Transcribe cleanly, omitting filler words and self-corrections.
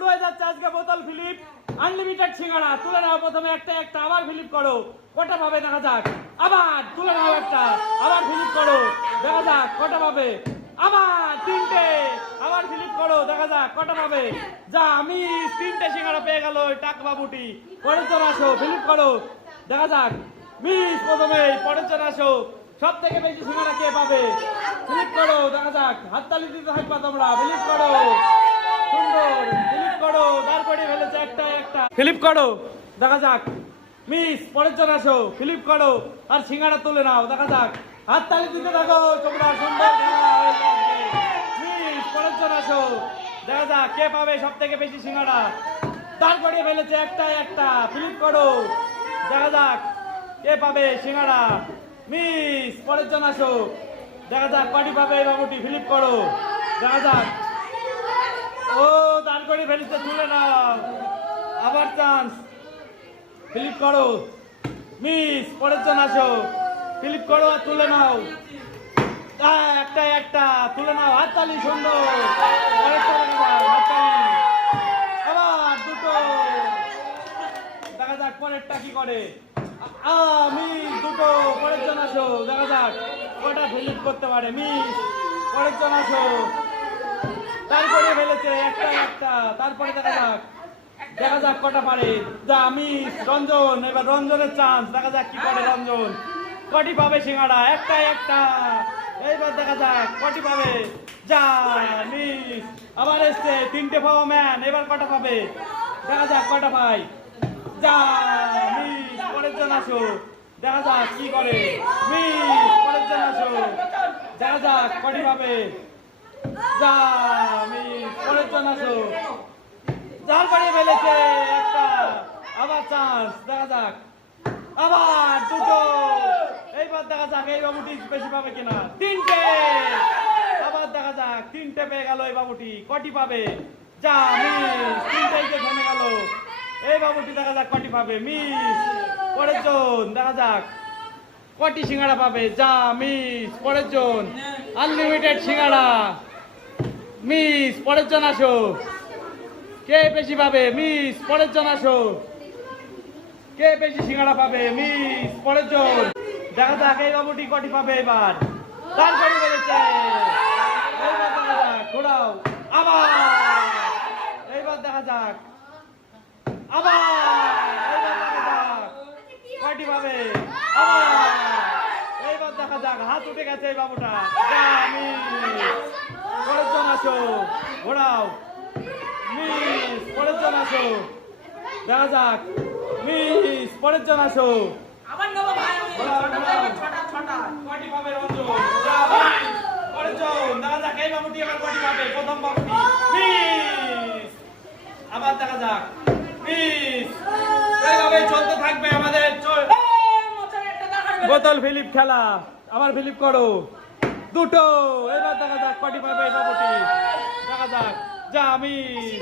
শুরু হয়ে যাচ্ছে আজকে বোতল ফিলিপ আনলিমিটেড সিঙ্গাড়া। তুলে নাও প্রথমে একটা একটা, আবার ফিলিপ করো, কটা পাবে দেখা যাক। আবার তুলে নাও একটা, আবার ফিলিপ করো, দেখা যাক কটা পাবে। আবার তিনটে, আবার ফিলিপ করো, দেখা যাক কটা পাবে। যা আমি তিনটে সিঙ্গাড়া পেয়ে গেল টাক বাবুটি। পরের জন আসো, ফিলিপ করো, দেখা যাক। মিস প্রথমে, পরের জন আসো, সব থেকে বেশি সিঙ্গাড়া কে পাবে। ফিলিপ করো, দেখা যাক, হাততালি দিতে থাকবা তোমরা। ফিলিপ করো, সুন্দর, ফিলিপ করো, তারপরে ফেলেছে একটা একটা। ফিলিপ করো, দেখা যাক। মিস পরের জন আসো, ফিলিপ করো, আর সিঙ্গাড়া তুলে নাও, দেখা যাক। হাততালি দিতে থাকো তোমরা, সুন্দর খেলা হয়ে যাবে। মিস পরের জন আসো, দেখা যাক কে পাবে সব থেকে বেশি সিঙ্গাড়া। তারপরে ফেলেছে একটা একটা। ফিলিপ করো, দেখা যাক কে পাবে সিঙ্গাড়া। মিস পরের জন আসো, দেখা যাক কটি পাবে এই বাবুটি। ফিলিপ করো, দেখা যাক। ও দাঁড় করে ফেলছে, তুলে নাও, আবার চান্স। ফিলিপ করো, মিস পরের জন আসো, ফিলিপ করো আর তুলে নাও। একটা একটা তুলে নাও, হাততালি, সুন্দর। আরেকটা দেখা যাক, হাততালি। আবার দুটো, দেখা যাক পরেরটা কি করে। মিস দুটো, পরের জন আসো, দেখা যাক কটা ফিলিপ করতে পারে। মিস পরের জন আসো, তারপরে ফেলেছে একটা একটা। তারপরে দেখা যাক, দেখা যাক কটা পারে। যা মিস রঞ্জন, এবার রঞ্জনের চান্স, দেখা যাক কি করে রঞ্জন। কটি পাবে সিঙ্গাড়া, একটা একটা। এইবার দেখা যাক কটি পাবে। যা মিস, আবার এসছে তিনটে পাওয়া ম্যান, এবার কটা পাবে, দেখা যাক কটা পাই। যা মিস পরের জন আসো, দেখা যাক কি করে। মিস পরের জন আসো, দেখা যাক কটি পাবে। যা মিস পরের জন আসো, জাল বাড়িয়ে ফেলেছে একটা। আবার চান্স, দেখা যাক। আবার দুটো, এইবার দেখা যাক এই বাবুটি বেশি পাবে কিনা। তিনটে, আবার দেখা যাক তিনটে পেয়ে গেল এই বাবুটি। কটি পাবে। যা মিস তিনটেই যে থেমে গেল। এই বাবুটি দেখা যাক কটি পাবে। মিস পরের জন, দেখা যাক কটি সিঙ্গাড়া পাবে। যা মিস পরের জন, আনলিমিটেড সিঙ্গাড়া। মিস পরের জন আসো, কে বেশি পাবে। মিস পরের জন আসো, কে বেশি সিঙ্গাড়া পাবে। মিস পরের জন, দেখা যাক এই বাবুটি কটি পাবে এবার। তারপরে বেড়েছে, এইবার দেখা যাক, ঘোরাও। আবার এইবার দেখা যাক, আবার এইবার দেখা যাক কটি পাবে। আবার এইবার দেখা যাক, হাত উঠে গেছে এই বাবুটা। পরের জন আসো, ঘোরাও। মিস পরের জন আসো, দেখা যাক। মিস পরের জন আসো, কটি পাবে রঞ্জন। পরের জন, দেখা যাক এই বাবুটি এবার কটি পাবে। প্রথম বাবুটি মিস, আবার দেখা যাক। মিস এইভাবে চলতে থাকবে আমাদের বোতল ফিলিপ খেলা। আবার ফিলিপ করো, দুটো, এবার দেখা যাক কটি পাবে এই বাবুটি, দেখা যাক। যা মিস